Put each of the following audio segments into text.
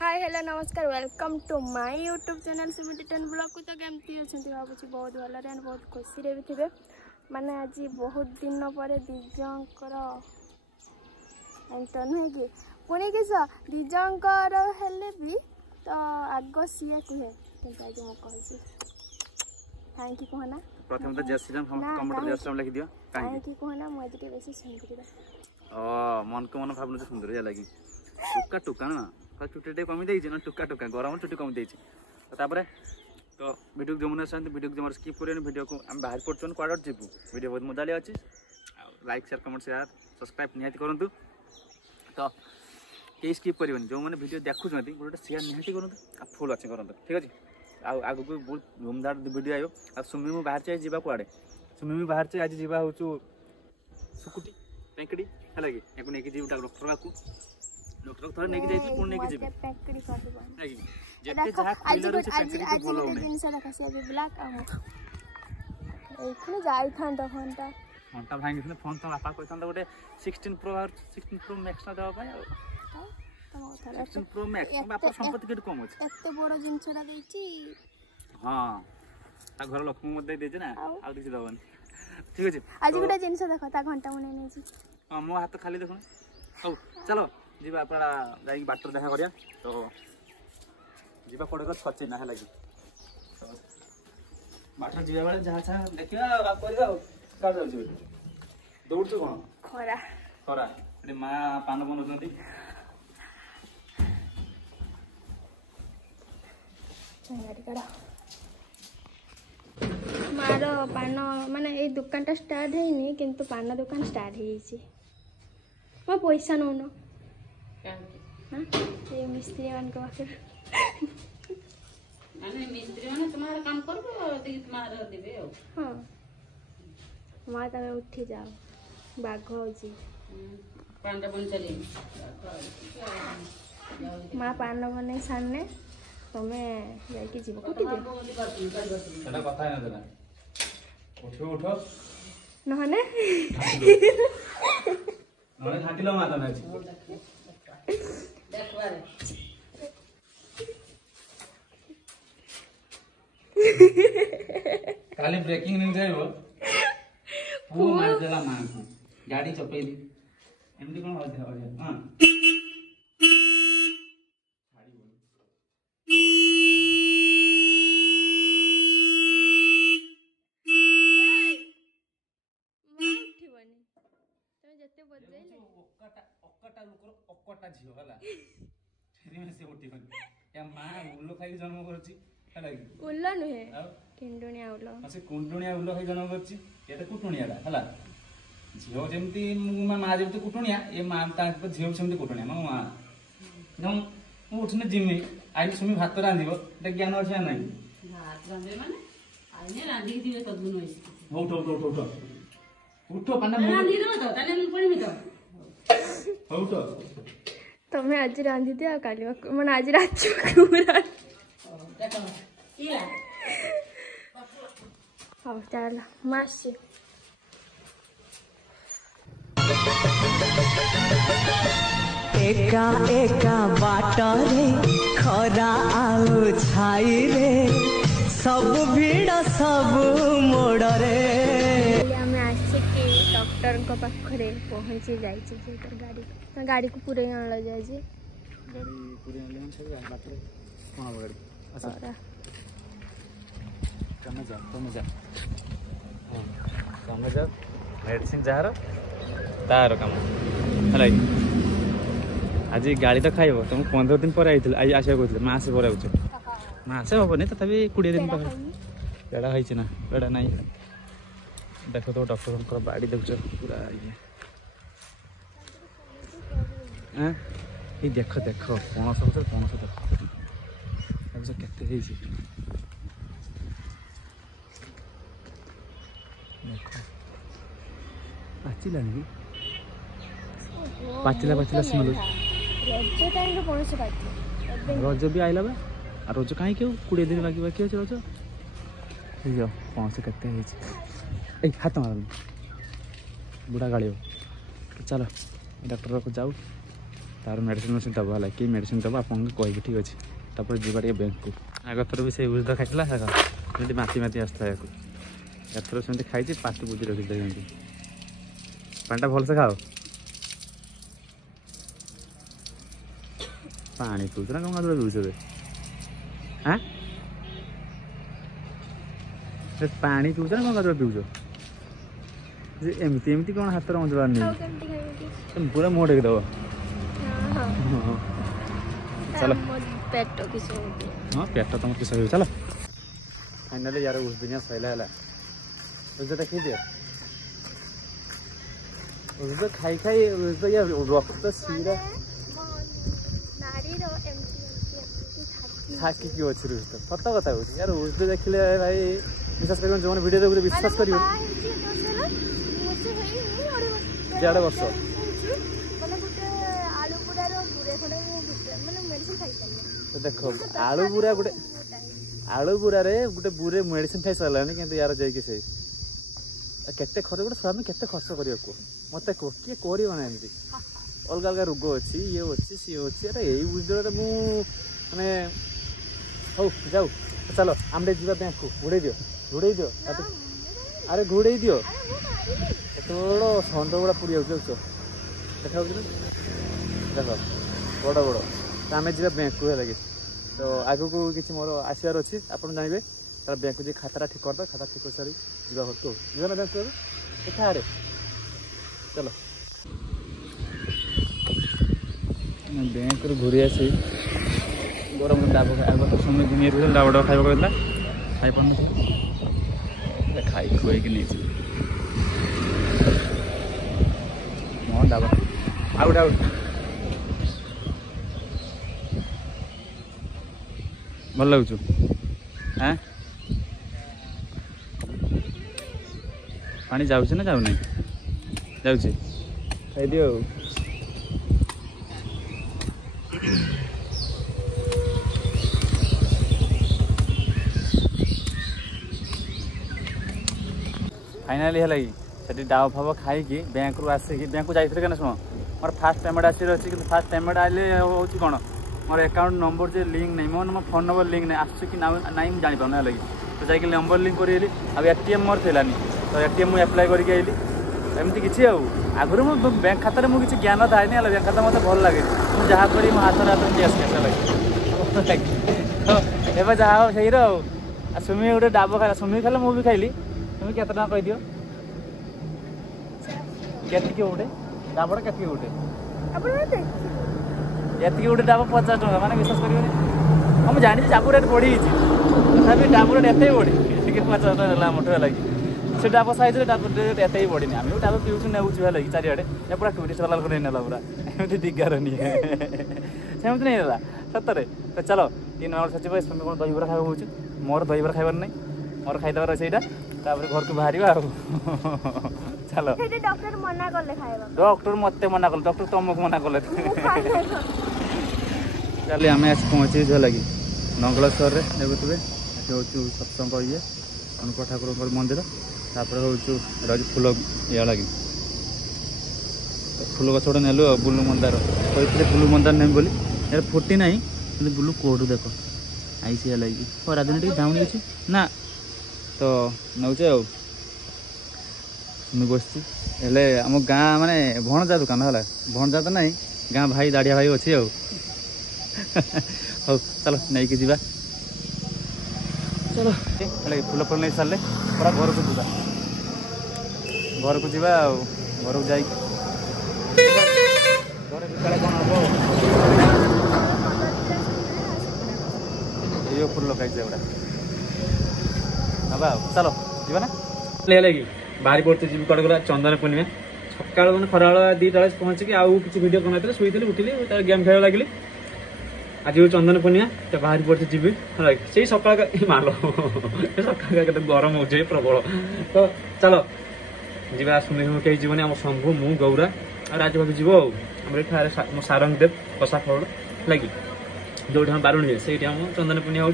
हाय hello नमस्कार welcome to my YouTube channel सिमिटी 10 blog को। तो केमती अच्छे भावुँ बहुत भलरे एंड बहुत खुशी भी थे माने आज बहुत दिन पर दिजंकर एंटर नुहे कि पुणी किस दिजंकर हेले भी तो आग सीए कहे कि आज मुझे कहूँ थैंक यू कहना प्रथम तो जय श्री राम कमेंट जय श्री राम लिख दियो थैंक यू कहना मुझे बेसी सुंदर मन को मन भावना सुंदर या लगी टुका टुका ना चुटी कमी देछि ना टुका टुका गरम चुटी कमी देछि तापर तो वीडियो जो मन आसते वीडियो जो स्किप करें वीडियो को हम बाहर पड़छन क्वाड जीवु वीडियो बहुत मजा अच्छी like share comment share subscribe निहाती करूँ तो कई स्किप कर जो मैंने वीडियो देखुं गोटे शेयर निहाती करूँ फुल अच्छे करूँ ठीक अच्छे आग को बहुत धूमधाम वीडियो आयो आ सुमी मुझे बाहर आज जावा कुआड़े सुमी भी बाहर आज जावा हूँ सुकुटी पेंकड़ी है कि या नहीं जीव डॉक्टर पाक डॉक्टर थोड़ा नहीं जाइए पुणी नहीं जीवी पेंकड़ी कहबो जेते जहा खइले रो से पेंकड़ी को बोलो नै दिन से देखा से ब्लैक एखने जाई थांदा फोनटा फोनटा भांगी थने फोन तो आपा कहथन गोटे 16 प्रो मैक्स ना देबा पाए 16 प्रो मैक्स बापा संपत्ति केट कम अछि एते बड़ जिंसरा देछि हां ता घर लक्ष्मी मते देजे ना आ दिस दबन ठीक अछि आज गोटे जिंस देखो ता घंटा मुने नै छी हां मो हाथ खाली देखो औ चलो जीवा अपना जाई बाटर देखा करिया तो जीवा पड़ेगा छचे ना है लगी तो बाटर जीवा बेले जहा छा देखिया बाप करिया का जाउ छी दौड़ छ कोन खरा खरा एडी मा पान बनउछंती गाड़ी कड़ा मारो पान माने ए दुकानटा स्टार्ट हेनी किंतु पान दुकान स्टार्ट हेछि मो पैसा नोनो हां ए मिस्त्री मान को पाखर माने मिस्त्री माने तुम्हारा काम करबो दे तुम्हारा देबे हां मां तमे उठी जाओ बाघ होछि पांडा बन चली मां पान बने सामने तमें जाके जीव कुटी दे एटा कथा ना देना उठो उठो नहने नहने घाटिलो माता ना देखबारे खाली ब्रेकिंग नहीं जाइबो वो मार देला मां को गाड़ी चपेली एमदी कोन होय हां ओकटा झियो हला फेरी में से उठी बन या मां उल्लो खाई जन्म करछि हला कि उल्लो नहे किंडुनिया उल्लो से कुंडुनिया उल्लो खाई जन्म करछि एटा कुटुनियाडा हला झियो जेमती मां जेमती कुटुनिया ए मां ता झियो सेमती कुटुनिया मां जम मु उठने जिम्मी आई सुमी भात रांधिबो ते ज्ञान अछि नै भात रांधे माने आइने रांधी दिबे त दुनो इस उठो उठो पाना रांधी दो त तने मन पड़ी में तो उठो तमें आज रांधी दे काली मन आज रात पूरा देखो इला हां चल मासी एका एका बाटरे खरा आउ छाई रे सब भीड़ सब मोड़रे हमें आसे के डॉक्टर को पाखरे पहुंची जाई छी गाड़ी को पूरे आन ल जाय छी गाड़ी पूरे आन ले सब बाटरे कोन गाड़ी अच्छा कम जा हां कम जा मेडिसिन जार तार काम हला आज गाड़ी तो खाइब तुम 15 दिन पर आइथिल आज आसे कहथिल मासे पर आउछ मासे होबनी तथापि 20 दिन पर पेड़ा होइछ ना पेड़ा नहीं देखो तो डॉक्टर को बाड़ी देखछ पूरा ये हां ये देखो देखो कोन सब देखो अब केते हेछि देखो पाचिला नहीं पाचिला स्मेल रज टाइम रो कोन से पाची रज भी आइला बा आ रज काहे के 20 दिन बाकी बाकी अछि रज यो कोन से कते हेछि ए हाथ मार बुढ़ा गाड़ी चलो डॉक्टर को जाऊ तार मेडिसिन मेडिसिन दब है कि मेडिसिन दब आप कह ठीक अच्छे तापर जी बैंक को आग थर भी से ऊषध खाई जमी माती माती आसता एथर सेमती खाई पाटी बुझी रखी जमी पानी भलसे खाओ पानी पीछ ना कौन पीछ हाँ पानी पीछ ना कौन पीछ एमती एमती कौन हाथ रंजबार नहीं पूरा मुँह टेक दब चलो पेट किस हाँ पेट तुम किस चलो फाइनाली यार उस दिन सैला है उस देखी दियो उस खाई खाई उस यार रक्त सीरा थाकी क्यों अच्छी रुष सत कथा हो यार उस देखिले भाई विश्वास कर जो वीडियो देखते विश्वास कर देढ़ वर्ष देख आलू बुरा गोटे आलू बुरारे गोटे बुरे मेडिसिन खाई सारानी कि यार जाइए से केते खर्च गोटे स्वामी केते खर्च करियो को मते को किए करियो ना एमती अलग अलग रोग अच्छी ये अच्छी सी अच्छी अरे यही बुझे मु माने हौ जाऊ चलो आमरे जीवा बैंक को घोड़े दियो अरे घोड़े दियो एतो सन्द गुड़ा पूरी जाऊच देखा देख बड़ बड़ तो आम जा बैंक को लगे तो आगू को किसी मोर आसबार अच्छी आप जानवे तार बैंक को खाता ठीक करद खाता ठीक कर सारी जा घर को जीवन बैंक को देखा आड़े चलो बैंक घूरी आसी गरम डाब खाए तो समय दिन डाब डाब खाइबा कहला खाई पार खाई खुएक नहीं मो डाब आउट आउट भल लगुच हाँ पानी जाऊँ ना जाऊ नहीं जाऊँ खाई फाइनाली है लगी डाव फाव खाई बैंक रू आसिक बैंक को जाइए शुण मोर फास्ट पेमेंट आसर अच्छी कि फास्ट पेमेंट आइले हूँ कौन मोर अकाउंट नंबर जो लिंक नहीं मो फोन नंबर लिंक नहीं आस कि ना नहीं जापार लगी तो जाकि नंबर लिंक करी एटीएम मोर थी तो एटीएम मुझे एप्लाय करके आइली एमती किसी आगुरी मो बैंक खाता में किसी ज्ञान थाए नहीं बैंक खाता मतलब भल लगे मुझे जहाँ करी मो हाथ हाथ कैश कैसा लगे तो एवं जहाँ से सुमी गोटे डाब खा सुमी खाला मुझे खाइली तुम केत टाँग कह दियो केत गोटे डाबटा केत गोटे ये गोटे डाब 50 टका मैंने विश्वास कर हाँ मुझे जानी डाब रेट बढ़ी तथा डाब रेट एत बढ़ी 50 टका मोटे लगी से डाब सैज डाब रेट एत ही बढ़ी आम डाब पीछे नेउे लगी चारिड़े पूरा टूरीस्ट वाला को नहीं पूरा एमती दिगार नहीं सेमती नहीं है सतरे तो चलो 3 नंबर सचिव इसमें कौन दहीबरा खाइबा हूँ मोर दहीबरा खाइबार नहीं मोर खाईदेबार से घर को बाहर चलो डॉक्टर मना कले खाइबा डॉक्टर मत मना कल डॉक्टर तुमको मना कले चलिए आम आस पहुँचे लगी नंगलेश्वर देखुए हूँ सत्संग ये अनुप ठाकुर मंदिर तापर हूँ रही फूल या लगी फूल गछ गोटे नेलु बुलू मंदार कहते बुलू मंदार नहीं बोली यार फुटी ना बुलू कोड देख आई सी लगी खरादिन टे डाउन अच्छी ना तो नौचे बस आम गाँ माने भणजा दुकान है भणजा तो नहीं गाँ भाई दाड़िया भाई अच्छी हौ चलो नहीं कि जीवा चलो फूल फूल नहीं सारे पूरा घर को जीवा घर को जीवा घर को जा कौन हम ये फूल लगे गुड़ा हाँ चलो जीवा ना लगी बाहरी पड़ते जी कड़े गला चंदन पूर्णिमा सकाल मैंने खरा 2टा बेले पहुँचिकी आउ कि भिड कर शुई उठिली गेम खेल लगे आज चंदन पूर्णिमा तो बाहरी पड़ते जी से सकाल माल सकाल के गरम हो प्रबल तो चलो जीवा सुमी कहीं जीवन आम शंभु मु गौरा और राज भाभी जीव आम सारंग देव कषा फल लगी जो बारुणी हुए से चंदन पूर्णिमा हो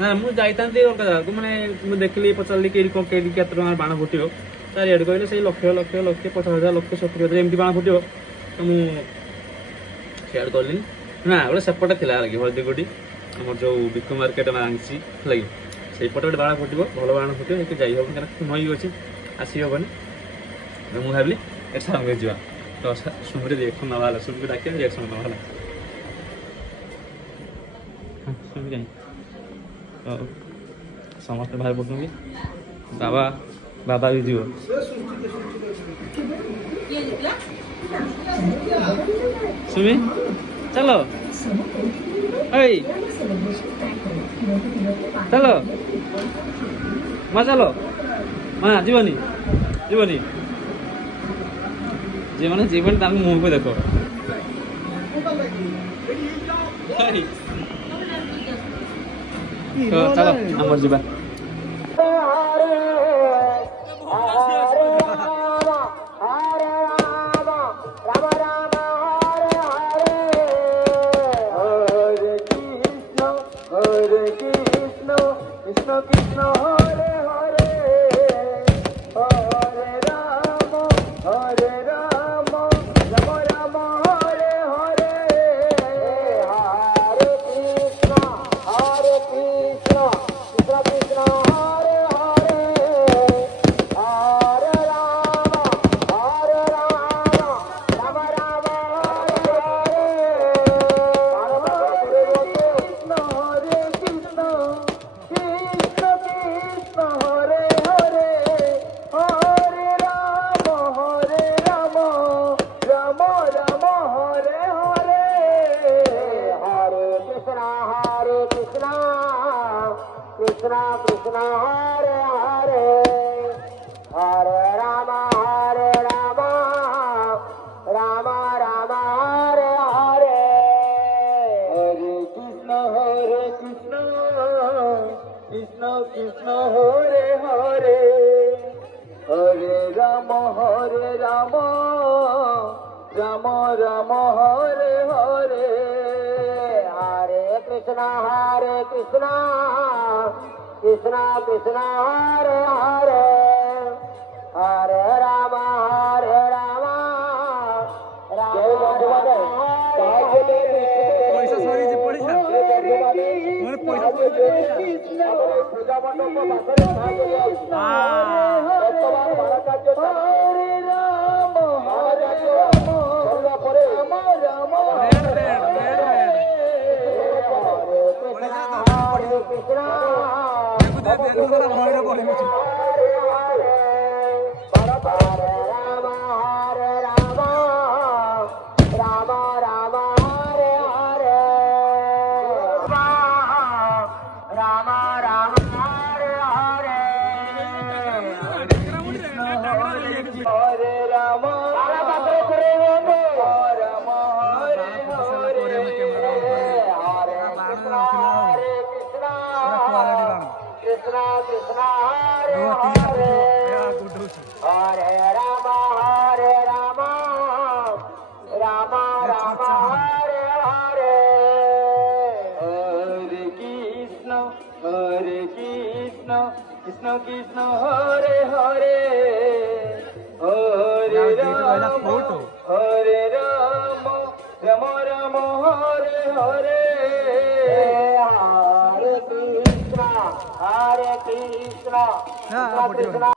ना मुझे जाता अलग जगह मैंने देखली पचारि केत बाण फुटो चारिड़े कहले से लक्ष 50,000 170,000 एमती बाण फुटो तो ସେଆଡେ କଲି ନା ଗୋଟେ ସେପଟେ ଥିଲା ଲାଗି ହଳଦୀ ଗୁଡ଼ି ଆମର ଯୋଉ ବିକୁ ମାର୍କେଟ ଆମେ ଆଣିଛି ଲାଗି ସେଇପଟେ ଗୋଟେ ବାଣ ଫୁଟିବ ଭଲ ବାଣ ଫୁଟିବ ସେଠି ଯାଇ ହବନି କାରଣ ନଈ ଅଛି ଆସି ହବନି ମୁଁ ଭାବିଲି ଏଠି ସାଙ୍ଗେ ଯିବା ତ ସୁମିରେ ରିଏକ୍ସନ୍ ନେବା ହେଲା ସୁମିକୁ ଡାକିବା ରିଏକ୍ସନ୍ ନେବା ହେଲା ସୁମି କାହିଁ ତ ସମସ୍ତେ ବାହାରି ପଡ଼ୁଛନ୍ତି ବାବା ବି ଯିବ ସୁମି ଚାଲ ଏଇ ଚାଲ ମା ଚାଲ ମା ଯିବନି ଯିବନି ଯିବନି ଯିବନି ତାଙ୍କ ମୁହଁକୁ ଦେଖ ଚାଲ ଆମର ଯିବା Krishna